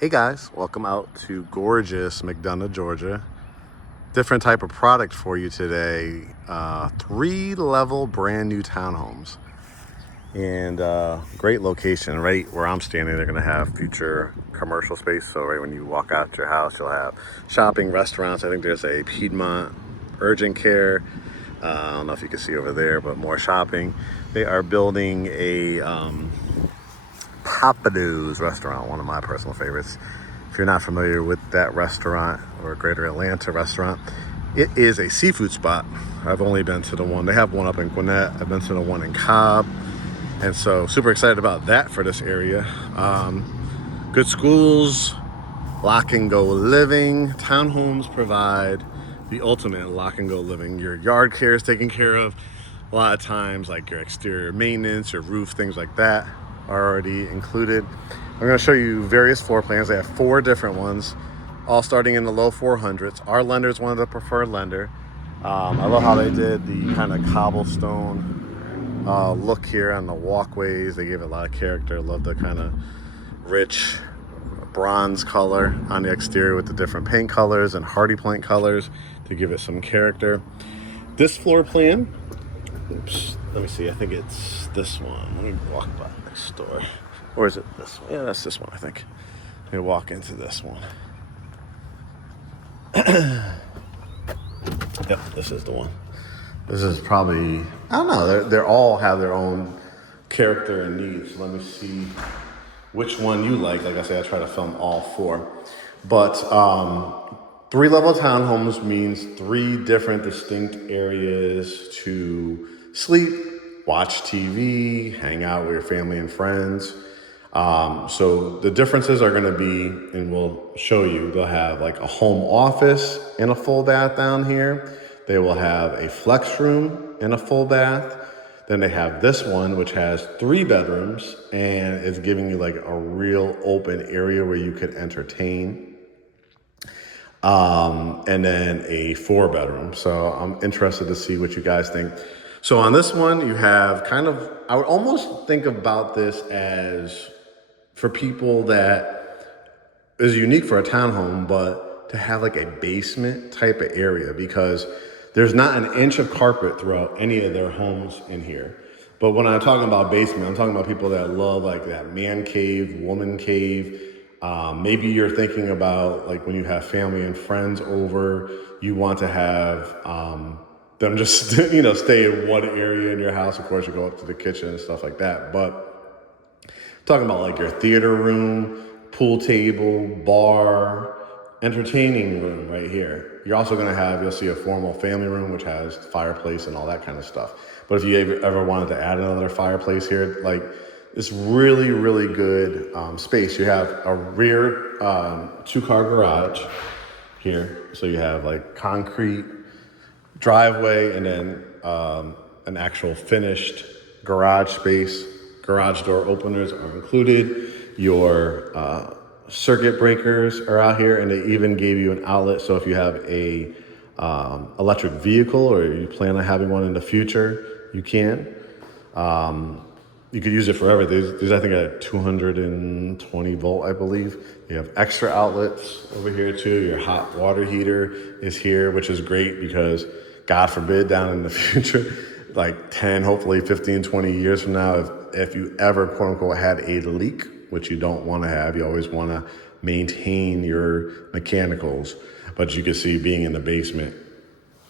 Hey guys, welcome out to gorgeous McDonough, Georgia. Different type of product for you today. 3-level brand new townhomes. And great location. Right where I'm standing, they're going to have future commercial space. So right when you walk out your house, you'll have shopping, restaurants. I think there's a Piedmont urgent care. I don't know if you can see over there, but more shopping. They are building a Papado's restaurant, one of my personal favorites. If you're not familiar with that restaurant or a Greater Atlanta restaurant, it is a seafood spot. I've only been to the one. They have one up in Gwinnett. I've been to the one in Cobb. And so super excited about that for this area. Good schools, lock and go living. Townhomes provide the ultimate lock and go living. Your yard care is taken care of. A lot of times, like your exterior maintenance, your roof, things like that are already included. I'm going to show you various floor plans. They have 4 different ones, all starting in the low 400s. Our lender is one of the preferred lender. I love how they did the kind of cobblestone look here on the walkways. They gave it a lot of character. Love the kind of rich bronze color on the exterior with the different paint colors and hardy plank colors to give it some character. This floor plan, oops, let me see, I think it's this one. Let me walk by next door. Or is it this one? Yeah, that's this one, I think. Let me walk into this one. Yep, this is the one. This is probably, I don't know, they're all have their own character and needs. Let me see which one you like. Like I said, I try to film all 4. But 3-level townhomes means 3 different distinct areas to sleep, watch TV, hang out with your family and friends. So the differences are going to be, and we'll show you, they'll have like a home office and a full bath down here. They will have a flex room and a full bath. Then they have this one, which has 3 bedrooms and is giving you like a real open area where you could entertain. And then a 4-bedroom. So I'm interested to see what you guys think. So on this one, you have kind of, I would almost think about this as for people that is unique for a townhome, but to have like a basement type of area, because there's not an inch of carpet throughout any of their homes in here. But when I'm talking about basement, I'm talking about people that love like that man cave, woman cave. Maybe you're thinking about like when you have family and friends over, you want to have them just stay in one area in your house. Of course, you go up to the kitchen and stuff like that. But talking about like your theater room, pool table, bar, entertaining room right here. You're also going to have, you'll see a formal family room, which has fireplace and all that kind of stuff. But if you ever wanted to add another fireplace here, like it's really, really good space. You have a rear 2-car garage here. So you have like concrete driveway and then an actual finished garage space. Garage door openers are included. Your circuit breakers are out here, and they even gave you an outlet. So if you have a electric vehicle or you plan on having one in the future, you can. You could use it forever. There's I think a 220 volt, I believe. You have extra outlets over here too. Your hot water heater is here, which is great because God forbid down in the future, like 10, hopefully 15, 20 years from now, if you ever quote unquote had a leak, which you don't want to have, you always want to maintain your mechanicals. But you can see being in the basement,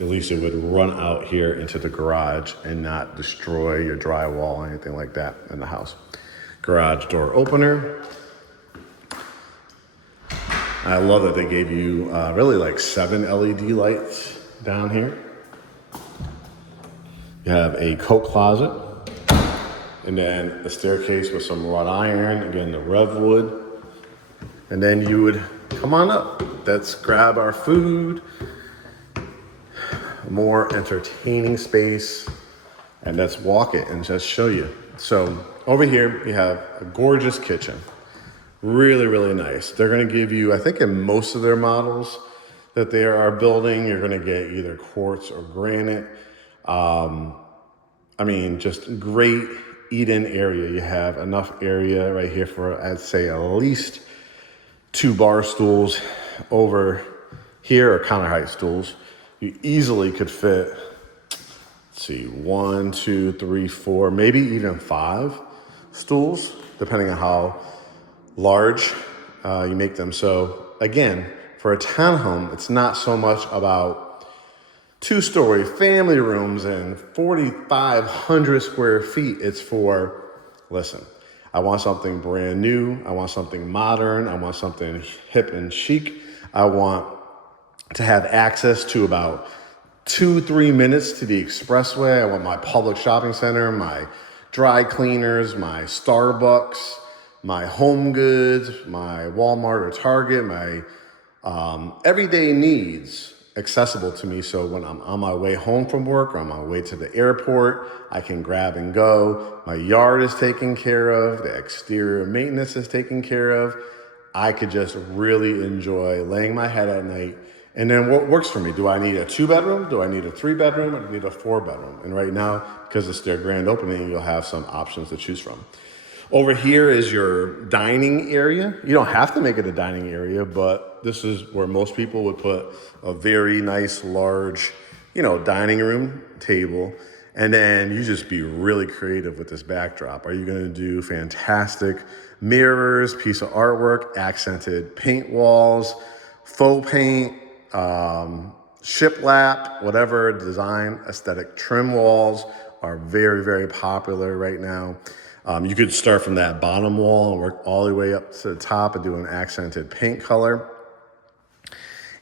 at least it would run out here into the garage and not destroy your drywall or anything like that in the house. Garage door opener. I love that they gave you really like 7 LED lights down here. You have a coat closet, and then a staircase with some wrought iron, again, the rev wood. And then you would come on up. Let's grab our food. More entertaining space, and let's walk it and just show you. So over here you have a gorgeous kitchen, really, really nice. They're going to give you, I think in most of their models that they are building, you're going to get either quartz or granite. I mean, just great eat-in area. You have enough area right here for, I'd say, at least 2 bar stools over here are counter height stools. You easily could fit, let's see, 1, 2, 3, 4, maybe even 5 stools, depending on how large you make them. So again, for a townhome, it's not so much about 2-story family rooms and 4,500 square feet. It's for, listen, I want something brand new. I want something modern. I want something hip and chic. I want to have access to about 2-3 minutes to the expressway. I want my public shopping center, my dry cleaners, my Starbucks, my Home Goods, my Walmart or Target, my everyday needs accessible to me. So when I'm on my way home from work or on my way to the airport, I can grab and go. My yard is taken care of. The exterior maintenance is taken care of. I could just really enjoy laying my head at night. And then what works for me? Do I need a 2-bedroom? Do I need a 3-bedroom? Or do I need a 4-bedroom? And right now, because it's their grand opening, you'll have some options to choose from. Over here is your dining area. You don't have to make it a dining area, but this is where most people would put a very nice, large, dining room table. And then you just be really creative with this backdrop. Are you gonna do fantastic mirrors, piece of artwork, accented paint walls, faux paint, shiplap, whatever design, aesthetic trim walls are very, very popular right now. You could start from that bottom wall and work all the way up to the top and do an accented paint color.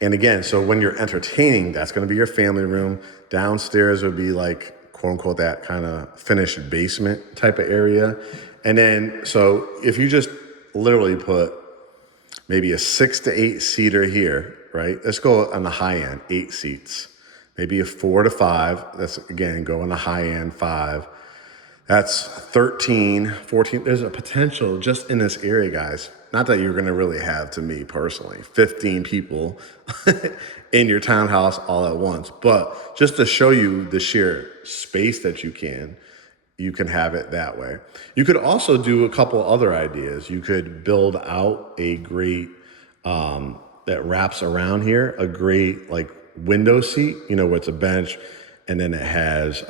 And again, so when you're entertaining, that's going to be your family room. Downstairs would be like, quote unquote, that kind of finished basement type of area. And then, so if you just literally put maybe a 6 to 8 seater here, right? Let's go on the high end, 8 seats. Maybe a 4 to 5. That's, again, go on the high end, 5. That's 13, 14. There's a potential just in this area, guys. Not that you're going to really have, to me personally, 15 people in your townhouse all at once. But just to show you the sheer space that you can have it that way. You could also do a couple other ideas. You could build out a great, that wraps around here, a great like window seat, where it's a bench and then it has,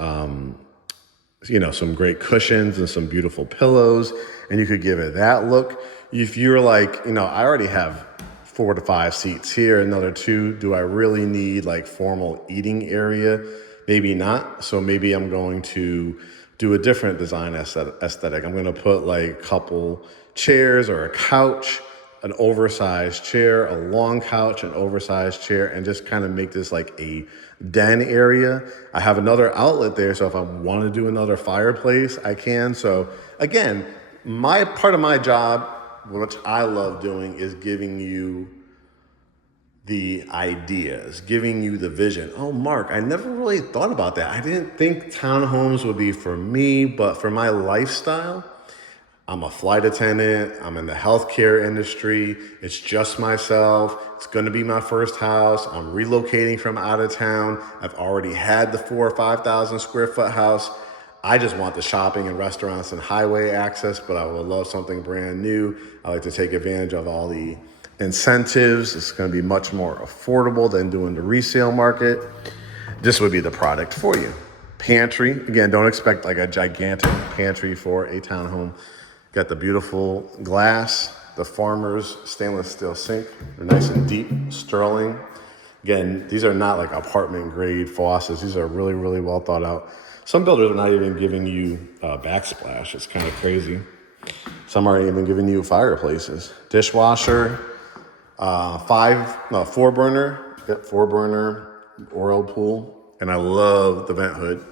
some great cushions and some beautiful pillows, and you could give it that look. If you're like, I already have 4 to 5 seats here, another 2, do I really need like formal eating area? Maybe not. So maybe I'm going to do a different design aesthetic. I'm going to put like a couple chairs or a couch, an oversized chair, a long couch, an oversized chair, and just kind of make this like a den area. I have another outlet there, so if I want to do another fireplace, I can. So again, my part of my job, which I love doing, is giving you the ideas, giving you the vision. Oh, Mark, I never really thought about that. I didn't think townhomes would be for me, but for my lifestyle, I'm a flight attendant. I'm in the healthcare industry. It's just myself. It's going to be my first house. I'm relocating from out of town. I've already had the 4,000 or 5,000 square foot house. I just want the shopping and restaurants and highway access, but I would love something brand new. I like to take advantage of all the incentives. It's going to be much more affordable than doing the resale market. This would be the product for you. Pantry. Again, don't expect like a gigantic pantry for a townhome. Got the beautiful glass, the Farmer's stainless steel sink. They're nice and deep, sterling. Again, these are not like apartment grade faucets. These are really, really well thought out. Some builders are not even giving you backsplash. It's kind of crazy. Some are even giving you fireplaces. Dishwasher, 4-burner. Yep, 4-burner oil pool. And I love the vent hood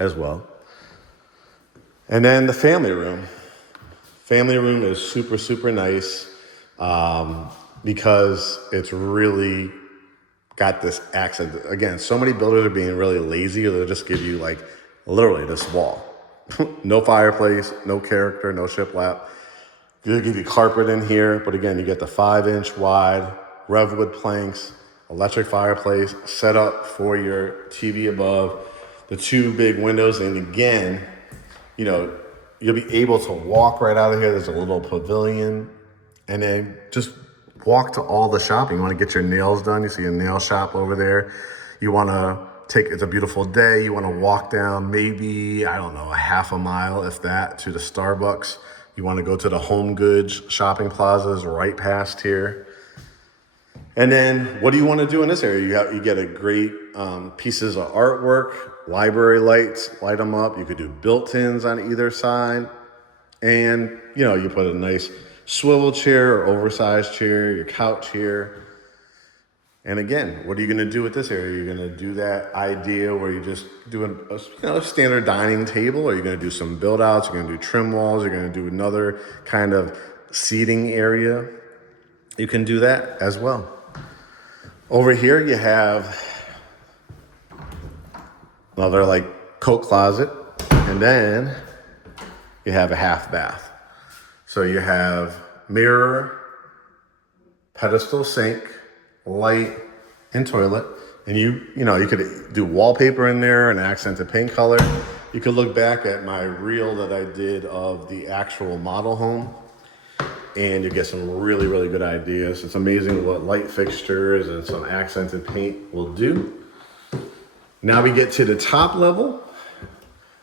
as well. And then the family room. Family room is super, super nice because it's really got this accent. Again, so many builders are being really lazy, or they'll just give you like literally this wall. No fireplace, no character, no shiplap. They'll give you carpet in here, but again, you get the 5-inch wide Revwood planks, electric fireplace set up for your TV above, the 2 big windows, and again, you'll be able to walk right out of here. There's a little pavilion, and then just walk to all the shopping. You want to get your nails done. You see a nail shop over there. You want to it's a beautiful day. You want to walk down maybe, I don't know, a half a mile, if that, to the Starbucks. You want to go to the Home Goods shopping plazas right past here. And then what do you want to do in this area? You get a great pieces of artwork, library lights, light them up. You could do built-ins on either side. And, you know, you put a nice swivel chair or oversized chair, your couch here. And again, what are you going to do with this area? You're going to do that idea where you just do a standard dining table, or you're going to do some build outs, you're going to do trim walls, you're going to do another kind of seating area. You can do that as well. Over here you have another like coat closet, and then you have a half bath. So you have mirror, pedestal sink, light, and toilet. And you could do wallpaper in there, an accented paint color. You could look back at my reel that I did of the actual model home, and you get some really, really good ideas. It's amazing what light fixtures and some accented paint will do. Now we get to the top level.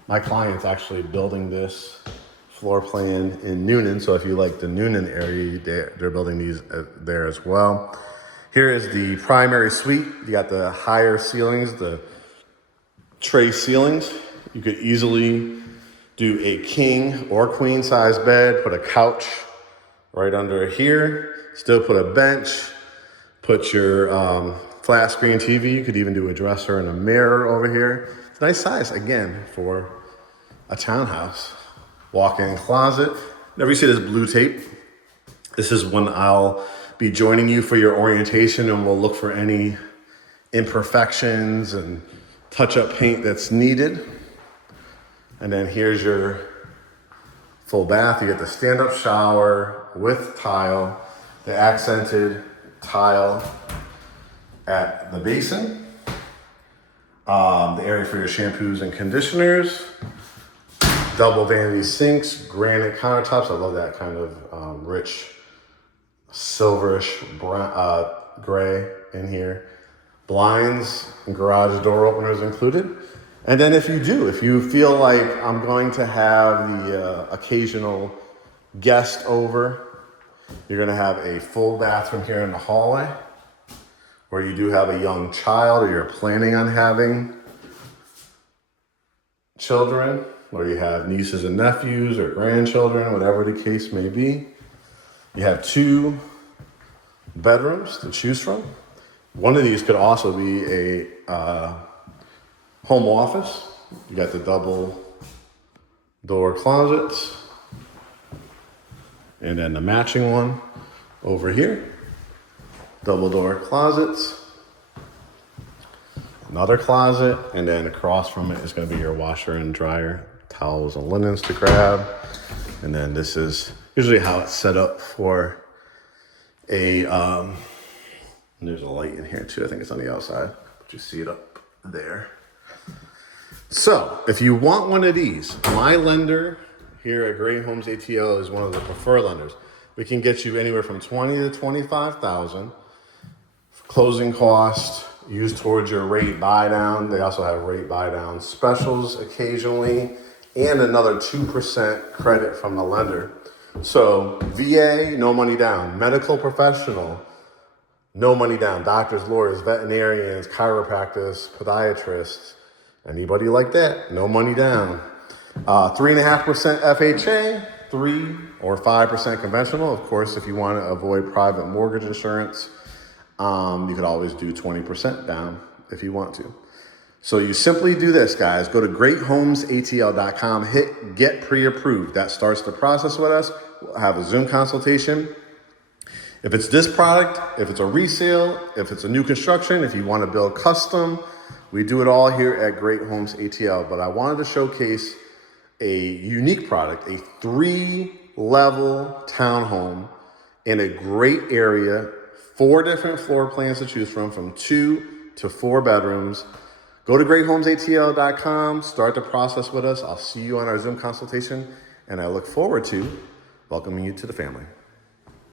My client's actually building this floor plan in Noonan. So if you like the Noonan area, they're building these there as well. Here is the primary suite. You got the higher ceilings, the tray ceilings. You could easily do a king or queen size bed, put a couch right under here, still put a bench, put your flat screen TV. You could even do a dresser and a mirror over here. It's a nice size, again, for a townhouse. Walk-in closet. Whenever you see this blue tape, this is when I'll be joining you for your orientation, and we'll look for any imperfections and touch-up paint that's needed. And then here's your full bath. You get the stand-up shower with tile, the accented tile at the basin, the area for your shampoos and conditioners, double vanity sinks, granite countertops. I love that kind of rich silverish brown, gray in here. Blinds and garage door openers included. And then if you feel like I'm going to have the occasional guest over, you're going to have a full bathroom here in the hallway, or you do have a young child, or you're planning on having children, or you have nieces and nephews or grandchildren, whatever the case may be. You have 2 bedrooms to choose from. One of these could also be a home office. You got the double door closets, and then the matching one over here. Double door closets, another closet, and then across from it is going to be your washer and dryer, towels and linens to grab. And then this is usually how it's set up for a, there's a light in here too. I think it's on the outside, but you see it up there. So if you want one of these, my lender here at Great Homes ATL is one of the preferred lenders. We can get you anywhere from $20,000 to $25,000. Closing cost used towards your rate buy down. They also have rate buy down specials occasionally, and another 2% credit from the lender. So VA, no money down. Medical professional, no money down. Doctors, lawyers, veterinarians, chiropractors, podiatrists, anybody like that, no money down. 3.5% FHA, 3 or 5% conventional. Of course, if you want to avoid private mortgage insurance, you could always do 20% down if you want to. So you simply do this, guys. Go to greathomesatl.com, hit get pre-approved. That starts the process with us. We'll have a Zoom consultation. If it's this product, if it's a resale, if it's a new construction, if you want to build custom, we do it all here at Great Homes ATL. But I wanted to showcase a unique product, a 3-level townhome in a great area, 4 different floor plans to choose from 2 to 4 bedrooms. Go to greathomesatl.com, start the process with us. I'll see you on our Zoom consultation, and I look forward to welcoming you to the family.